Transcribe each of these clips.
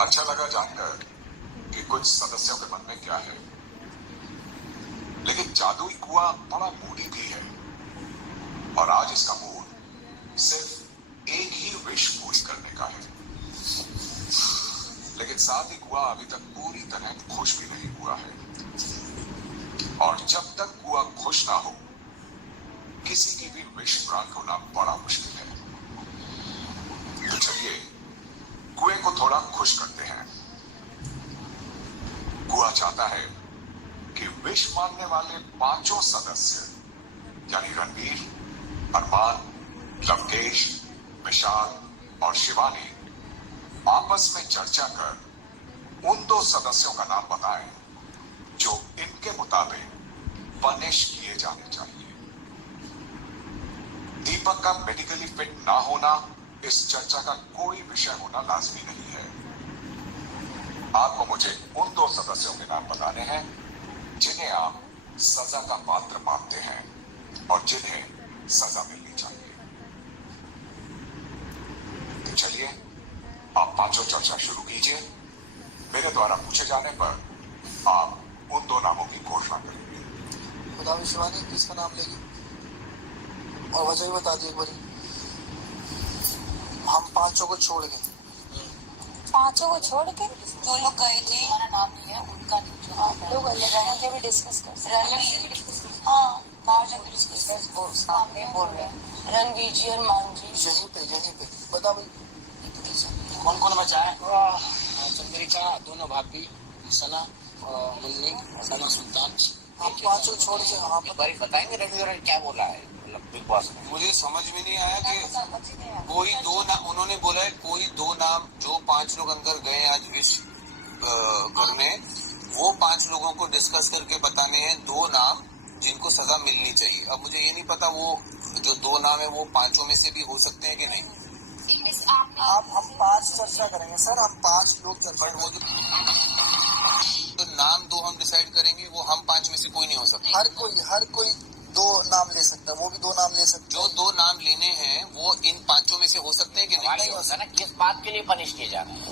अच्छा लगा जानकर कि कुछ सदस्यों के मन में क्या है, लेकिन जादुई कुआं बड़ा मूडी भी है और आज इसका मूड सिर्फ एक ही विश पूरी करने का है। लेकिन साथ ही कुआं अभी तक पूरी तरह खुश भी नहीं हुआ है और जब तक कुआं खुश ना हो किसी की भी विश ग्रांट होना बड़ा मुश्किल है। तो चलिए कुएं को थोड़ा खुश करते हैं। कुआं चाहता है कि विश मांगने वाले पांचों सदस्य यानी रणवीर, अरमान, लवकेश, विशाल और शिवानी आपस में चर्चा कर उन दो सदस्यों का नाम बताएं जो इनके मुताबिक पनिश किए जाने चाहिए। दीपक का मेडिकली फिट ना होना इस चर्चा का कोई विषय होना लाजमी नहीं है। आपको मुझे उन दो सदस्यों के नाम बताने हैं जिन्हें आप सजा का पात्र मानते हैं और जिन्हें सजा मिलनी चाहिए। तो चलिए आप पांचों चर्चा शुरू कीजिए। मेरे द्वारा पूछे जाने पर आप उन दो नामों की घोषणा करेंगे। बताओ शिवानी किसका नाम लेगी और वजह भी बता दी एक बारी। हम पांचों को छोड़ के जो लोग गए थे हमारा नाम नहीं है उनका लोग रणवीर भी डिस्कस कर हाँ बाहर जाकर डिस्कस बोल रहे हैं रणवीर जी और मान जी यहीं पे बता भाई कौन कौन बचा है? चंद्रिका, दोनों भाभी, सना मुन्नी, सना सुल्तान। हम पांचों छोड़ के हाँ एक बार बताएंगे रणवीर ने क्या बोला है बिग बॉस ने? मुझे समझ में नहीं आया कि कोई दो नाम उन्होंने बोला है, कोई दो नाम जो 5 लोग अंदर गए आज विश करने, वो 5 लोगों को डिस्कस करके बताने हैं 2 नाम जिनको सजा मिलनी चाहिए। अब मुझे ये नहीं पता वो जो 2 नाम है वो 5 में से भी हो सकते हैं कि नहीं। आप हम 5 चर्चा करेंगे सर, हम 5 लोग चर्चा बट वो तो नाम 2 हम डिसाइड करेंगे, वो हम 5 में से कोई नहीं हो सकता। हर कोई 2 नाम ले सकता है, वो भी 2 नाम ले सकते जो 2 नाम लेने हैं वो इन 5 में से हो सकते हैं कि नहीं होता ना किस बात के लिए पनिश किए जा रहे हैं?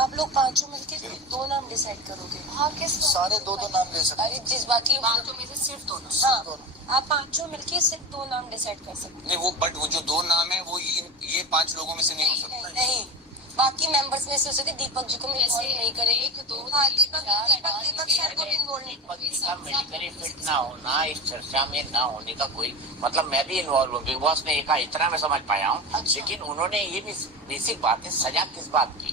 आप लोग पांचों मिलकर 2 नाम डिसाइड करोगे। हाँ किस सारे 2 नाम ले सकते अरे जिस बात की पांचों में से सिर्फ 2 नाम। हाँ आप पांचों मिलके सिर्फ 2 नाम डिसाइड कर सकते नहीं। वो बट वो जो 2 नाम है वो ये 5 लोगों में से नहीं हो सकता। नहीं बाकी मेंबर्स में से हो सके। दीपक जी को मैं इन्वॉल्व नहीं करेंगे कि हाँ दीपक सर को भी इन्वॉल्व नहीं इसका मेडिकली फिट ना होना इस चर्चा में ना होने का कोई मतलब, मैं भी इन्वॉल्व हूँ। बिग बॉस ने कहा इतना मैं समझ पाया हूँ। अच्छा। लेकिन उन्होंने ये भी बेसिक बात है, सजा किस बात की?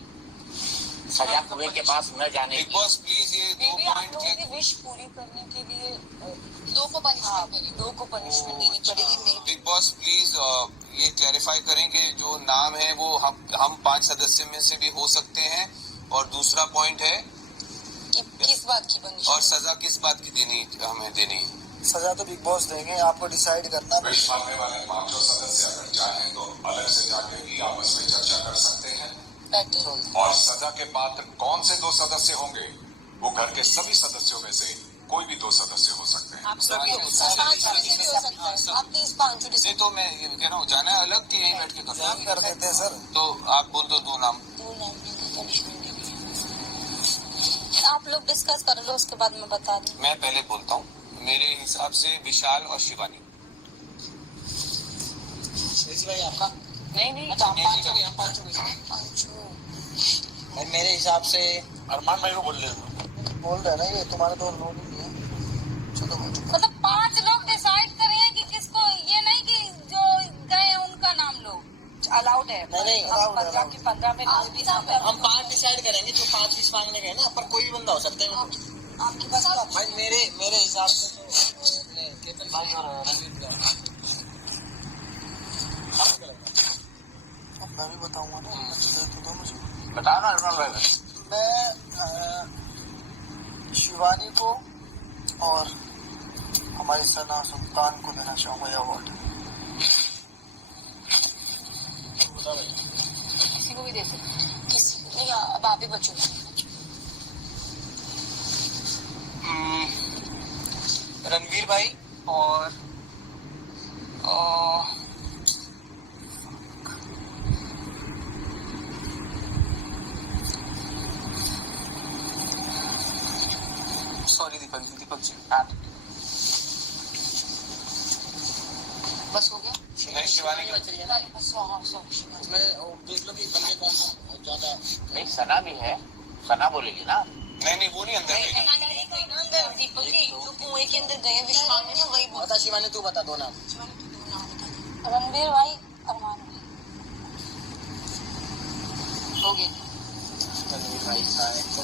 सजा कुएं के पास न जाने बिग की। बॉस प्लीज ये 2 पॉइंट की विश पूरी करने के लिए 2 को पनिशमेंट देनी पड़ेगी। बिग बॉस प्लीज ये क्लैरिफाई करें कि जो नाम है वो हम 5 सदस्य में से भी हो सकते हैं। और दूसरा पॉइंट है कि किस बात की पनिशमेंट और सजा किस बात की हमें देनी है। सजा तो बिग बॉस देंगे, आपको डिसाइड करना। विश मांगने वाले पांचों सदस्य अगर चाहें तो अलग से जाकर भी आपस में चर्चा कर सकते हैं और सजा के पात्र कौन से 2 सदस्य होंगे वो घर के सभी सदस्यों में से कोई भी 2 सदस्य हो सकते हैं। आप सभी हो सकता है। आप प्लीज 5 नहीं तो मैं ये कह रहा हूँ जाना है अलग कि यहीं बैठ के कर देते हैं सर। तो आप बोल दो 2 नाम। आप लोग डिस्कस कर लो उसके बाद मैं बता दूं। मैं पहले बोलता हूँ। मेरे हिसाब से विशाल और शिवानी। भाई आपका नहीं हम पांचों और मेरे हिसाब से अरमान भाई को बोल रहे ना, ये तुम्हारे तो लोग ही नहीं है। चलो मतलब 5 लोग डिसाइड करें कि किसको, ये नहीं कि जो गए उनका नाम लो। अलाउड है। नहीं 15 में हम 5 डिसाइड करेंगे जो 5 विश मांगने गए ना, पर कोई भी बंदा हो सकता है। आपके पास भाई मेरे हिसाब से केतन भाई और रणवीर मैं भी बताऊंगा ना, तो मुझे बता ना अरमान भाई। मैं शिवानी को और हमारी सना सुल्तान को देना चाहूंगा ये अवार्ड। किसी को भी दे सकते, किसी को नहीं। अब आप ही बचो। रणवीर भाई और से। हाँ बस हो गया। नहीं, शिवानी की बच रही है ना, बस हाँ सब उसमें देख लो कि बंदे कौन कौन ज्यादा। नहीं सना भी है, सना बोलेगी ना। नहीं वो नहीं अंदर गई। दीपक जी जो कुएं के अंदर गए विश्वास में वही बता शिवानी, तू बता दो नाम। रणवीर भाई अरमान भाई हो गए। रणवीर भाई का है तो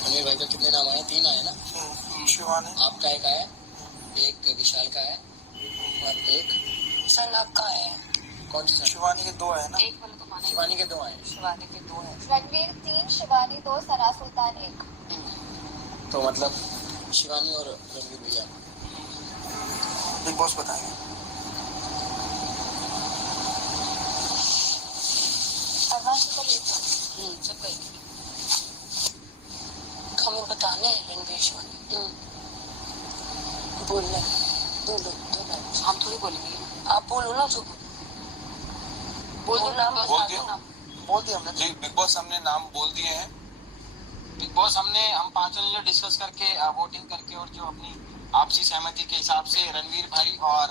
रणवीर भाई का कितने नाम आए? 3 आए ना। शिवानी आपका एक आया, एक विशाल का है और एक सर आपका है कौन सा? शिवानी के 2 है ना। एक वाला तो माना ही। शिवानी के 2 आए। शिवानी के 2 है। रणवीर 3, शिवानी 2, सना सुल्तान 1। तो मतलब शिवानी और रणवीर भैया। बिग बॉस बताएंगे। अरमान से कभी सब कही हमें बताने रणवीर शिवानी बोलना बोलो हम थोड़ी बोलेंगे। आप बोलो ना जो बोल दो नाम बोल बता दिया। दो नाम। बोल दिया हमने। जी बिग बॉस हमने नाम बोल दिए हैं। बिग बॉस हम 5 जने डिस्कस करके वोटिंग करके और जो अपनी आपसी सहमति के हिसाब से रणवीर भाई और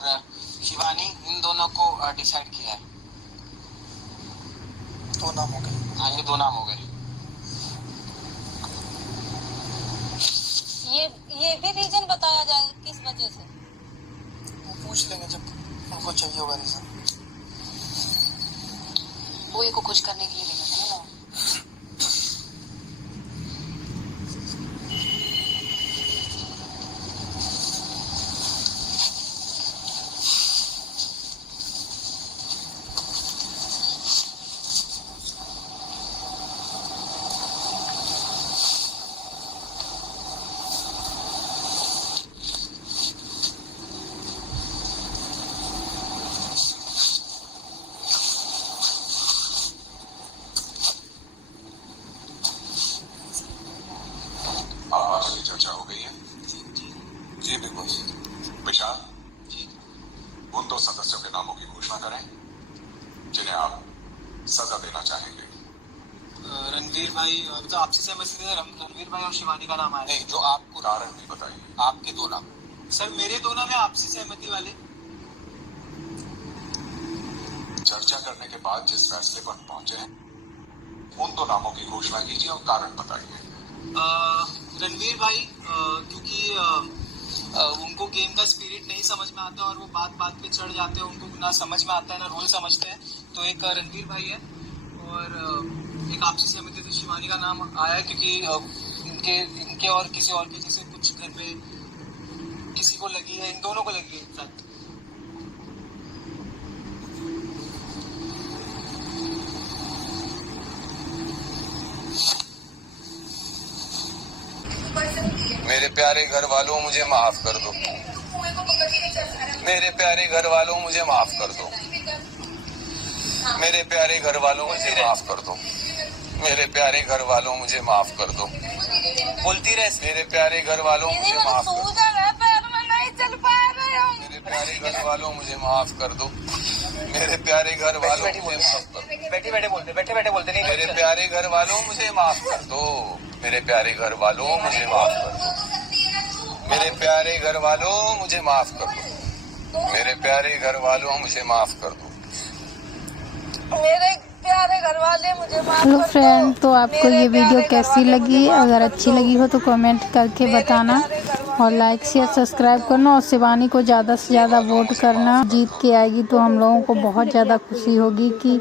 शिवानी इन दोनों को डिसाइड किया है। 2 नाम हो गए। हाँ ये 2 नाम हो गए। ये भी रीजन बताया जाए किस वजह से। वो पूछ लेंगे जब उनको चाहिए होगा रीजन। वो ये को कुछ करने के लिए लेना है ना। चलिए चर्चा हो गई है। जी बिग बॉस। विशाल उन 2 सदस्यों के नामों की घोषणा करें जिन्हें आप सजा देना चाहेंगे। रणवीर भाई तो आपसी सहमति से रणवीर भाई और शिवानी का नाम आया। नहीं जो आपको कारण भी बताइए। आपके 2 नाम। सर मेरे 2 नाम है आपसी सहमति वाले। चर्चा करने के बाद जिस फैसले पर पहुंचे हैं उन 2 नामों की घोषणा कीजिए और कारण बताइए। रणवीर भाई क्योंकि उनको गेम का स्पिरिट नहीं समझ में आता और वो बात बात पे चढ़ जाते हैं, उनको ना समझ में आता है ना रूल समझते हैं, तो एक रणवीर भाई है। और एक आपसी सहमति से शिवानी का नाम आया क्योंकि इनके और किसी और के जैसे कुछ घर पे किसी को लगी है, इन दोनों को लगी है इनफैक्ट। मेरे प्यारे घर वालों मुझे माफ कर दो। मेरे प्यारे घर वालों मुझे माफ कर दो। मेरे प्यारे घर वालों मुझे माफ कर दो। मेरे प्यारे घर वालों मुझे माफ कर दो। बोलती रहे। मेरे प्यारे घर वालों मुझे माफ कर दो। मेरे प्यारे घर वालों मुझे माफ कर दो। मेरे प्यारे घर वालों मुझे माफ कर दो। बैठे बैठे बोलते नहीं। मेरे प्यारे घर वालों मुझे माफ कर दो। मेरे प्यारे घर वालों मुझे माफ कर दो। मेरे प्यारे घर वालों मुझे माफ कर दो। मेरे प्यारे घर वालों मुझे माफ कर दो। मेरे प्यारे घर वाले मुझे माफ हेलो कर दो। फ्रेंड, तो आपको मेरे ये वीडियो प्यारे कैसी घरवाले लगी? मुझे माफ अगर कर अच्छी दो। लगी हो तो कमेंट करके मेरे बताना प्यारे घरवाले और लाइक शेयर सब्सक्राइब करना और शिवानी को ज़्यादा से ज़्यादा वोट करना। जीत के आएगी तो हम लोगों को बहुत ज़्यादा खुशी होगी कि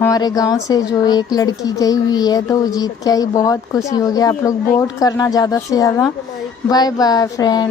हमारे गांव से जो एक लड़की गई हुई है तो वो जीत के आई। बहुत खुशी होगी। आप लोग वोट करना ज़्यादा से ज़्यादा। Bye bye friend.